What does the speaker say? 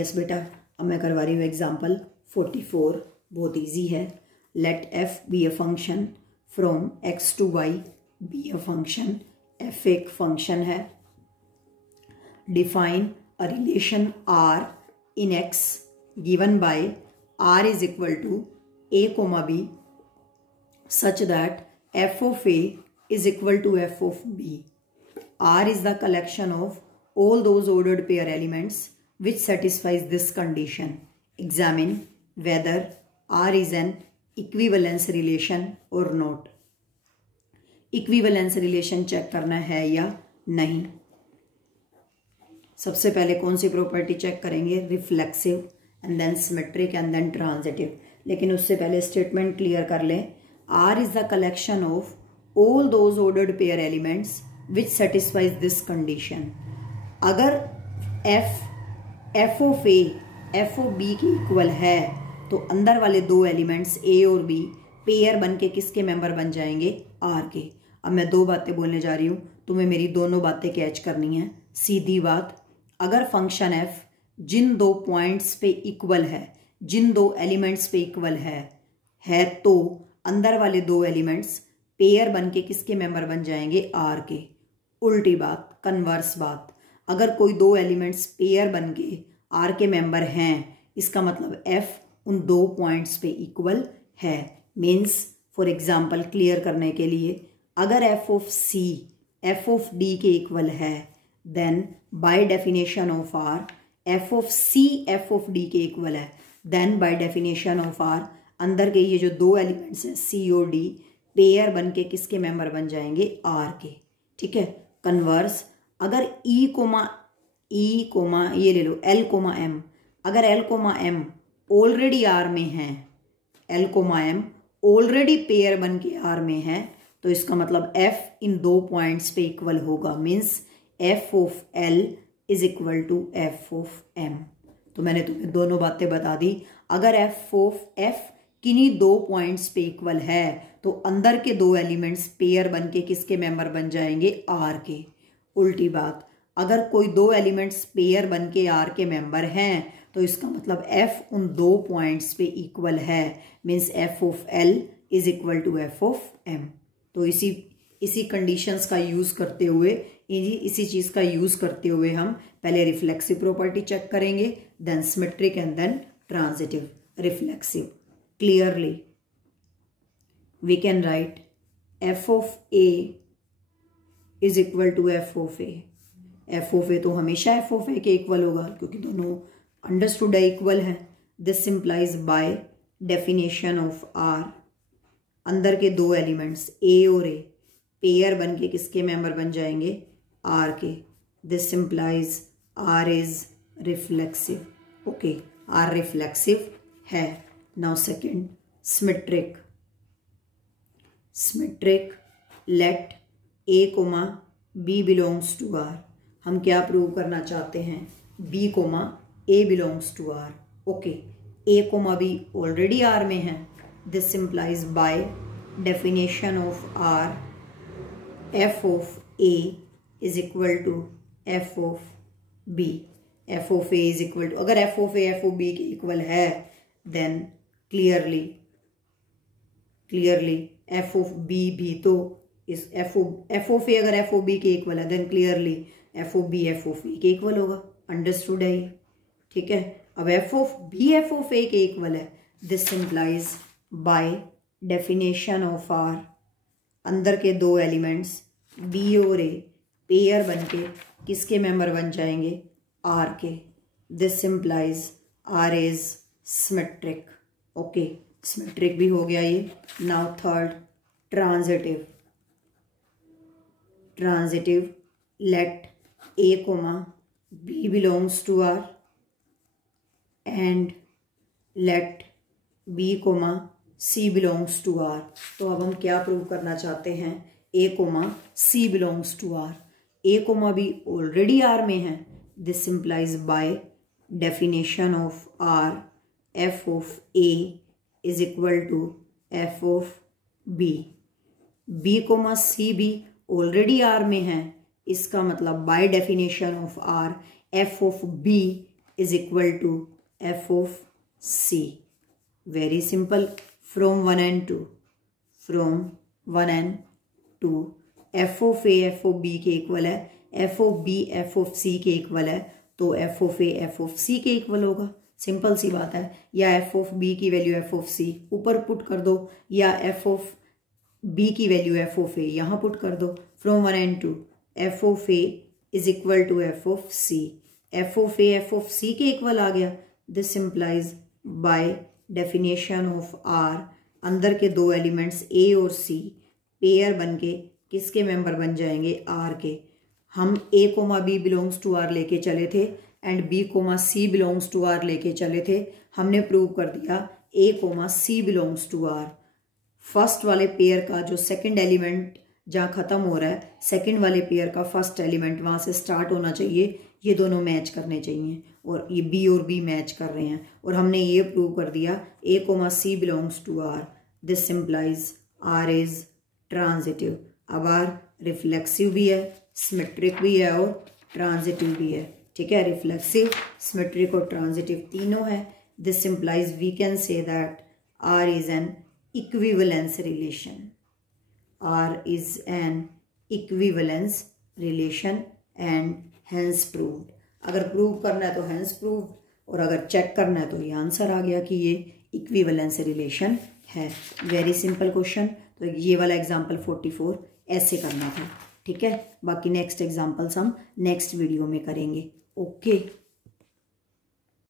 Yes बेटा, अब मैं करवा रही हूँ एग्जाम्पल 44। बहुत इजी है। Let f be a function from X to Y be a function. F एक फंक्शन है। Define a relation R in X given by R is equal to a comma b such that f of a is equal to f of b. R is the collection of all those ordered pair elements which satisfies this condition. Examine whether R is an equivalence relation or not. Equivalence relation check करना है या नहीं। सबसे पहले कौन सी property check करेंगे? Reflexive and then symmetric and then transitive. लेकिन उससे पहले स्टेटमेंट क्लियर कर लें। R is the collection of all those ordered pair elements which satisfies this condition. अगर f of a f of b के equal है तो अंदर वाले दो एलिमेंट्स a और b पेयर बन के किसके मेंबर बन जाएंगे? r के। अब मैं दो बातें बोलने जा रही हूँ, तुम्हें मेरी दोनों बातें कैच करनी है। सीधी बात, अगर फंक्शन f जिन दो पॉइंट्स पे इक्वल है, जिन दो एलिमेंट्स पे इक्वल है तो अंदर वाले दो एलिमेंट्स पेयर बन के किसके मेंबर बन जाएंगे? आर के। उल्टी बात, कन्वर्स बात, अगर कोई दो एलिमेंट्स पेयर बन के आर के मेंबर हैं, इसका मतलब एफ उन दो पॉइंट्स पे इक्वल है। मीन्स फॉर एग्जांपल क्लियर करने के लिए, अगर F of C F of d के इक्वल है then by definition of R f of C F of d के इक्वल है, then by definition of R अंदर के ये जो दो एलिमेंट्स हैं सी और डी पेयर बन के किसके मेंबर बन जाएंगे? आर के। ठीक है। कन्वर्स, अगर ई कोमा ये ले लो एल कोमा एम, अगर l comma m already R में है, l comma m already pair बन के आर में है, तो इसका मतलब एफ इन दो पॉइंट्स पे इक्वल होगा। Means f of l is equal to F of m. तो मैंने तुम्हें दोनों बातें बता दी। अगर एफ ऑफ एफ किन्हीं दो पॉइंट्स पे इक्वल है तो अंदर के दो एलिमेंट्स पेयर बन के किसके मेंबर बन जाएंगे? आर के। उल्टी बात, अगर कोई दो एलिमेंट्स पेयर बन के आर के मेंबर हैं तो इसका मतलब एफ उन दो पॉइंट्स पे इक्वल है। Means f of l is equal to F of m. तो इसी कंडीशंस का यूज करते हुए, इसी चीज का यूज करते हुए हम पहले रिफ्लेक्सिव प्रॉपर्टी चेक करेंगे, then symmetric and then transitive. Reflexive, clearly we can write f of a is equal to f of a। f of a तो हमेशा f of a के इक्वल होगा क्योंकि दोनों अंडरस्टूड है, इक्वल है। This simplifies by definition ऑफ r अंदर के दो एलिमेंट्स a और a पेयर बन के किसके मेंबर बन जाएंगे? r के। This simplifies r is reflexive. Okay, r reflexive है। Now second, symmetric. Symmetric, let a comma b belongs to r। हम क्या प्रूव करना चाहते हैं? b comma a belongs to r। Okay, a comma b already r में है। This implies by definition of r f of a is equal to f of b। f of a is equal to, अगर f of a f of b के equal है then clearly F of B भी तो इस F of A अगर F of B के equal है then clearly F of B F of A के इक्वल होगा। अंडरस्टूड है ये? ठीक है। अब F of B F of A के इक्वल है, this simplifies by definition of R अंदर के दो एलिमेंट्स बी और ए पेयर बन के किसके मेंबर बन जाएंगे? आर के। This simplifies R is symmetric. Okay, symmetric भी हो गया ये। Now third, transitive. Let A comma B belongs to R and let B comma C belongs to R. तो अब हम क्या प्रूव करना चाहते हैं? A comma C belongs to R. A comma B already R में है। This simplifies by definition of R f of a is equal to f of b। b comma c भी ऑलरेडी r में है, इसका मतलब बाय definition ऑफ r f of b is equal to F of C. Very simple, from 1 and 2, from 1 and 2 F of A F of B के equal है, F of B F of C के equal है, तो F of A F of C के equal होगा। Simple सी बात है। या एफ ऑफ बी की वैल्यू एफ ऑफ सी ऊपर पुट कर दो, या एफ ऑफ बी की वैल्यू एफ ऑफ ए यहाँ पुट कर दो। From 1 and 2 F of A is equal to F of C. F of A F of C के इक्वल आ गया। This simplifies by definition of R, अंदर के दो एलिमेंट्स ए और सी पेयर बन के किसके मेंबर बन जाएंगे, आर के। हम A comma B belongs to R लेके चले थे and B comma C belongs to R लेके चले थे। हमने प्रूव कर दिया A comma C belongs to R. First वाले पेयर का जो सेकंड एलिमेंट जहाँ ख़त्म हो रहा है, सेकंड वाले पेयर का फर्स्ट एलिमेंट वहाँ से स्टार्ट होना चाहिए। ये दोनों मैच करने चाहिए और ये बी और बी मैच कर रहे हैं। और हमने ये प्रूव कर दिया A comma C belongs to R. This simplifies R is transitive. अब आर रिफ्लेक्सिव भी है, सिमेट्रिक भी है और ट्रांजिटिव भी है। ठीक है, रिफ्लेक्सिव, सिमेट्रिक और ट्रांजिटिव तीनों है। This simplifies we can say that R is an equivalence relation. R is an equivalence relation and hence proved. अगर प्रूव करना है तो हैंस प्रूव्ड, और अगर चेक करना है तो ये आंसर आ गया कि ये इक्विवेलेंस रिलेशन है। Very simple question. तो ये वाला एग्जाम्पल 44 ऐसे करना था। ठीक है, बाकी नेक्स्ट एग्जाम्पल्स हम नेक्स्ट वीडियो में करेंगे। ओके।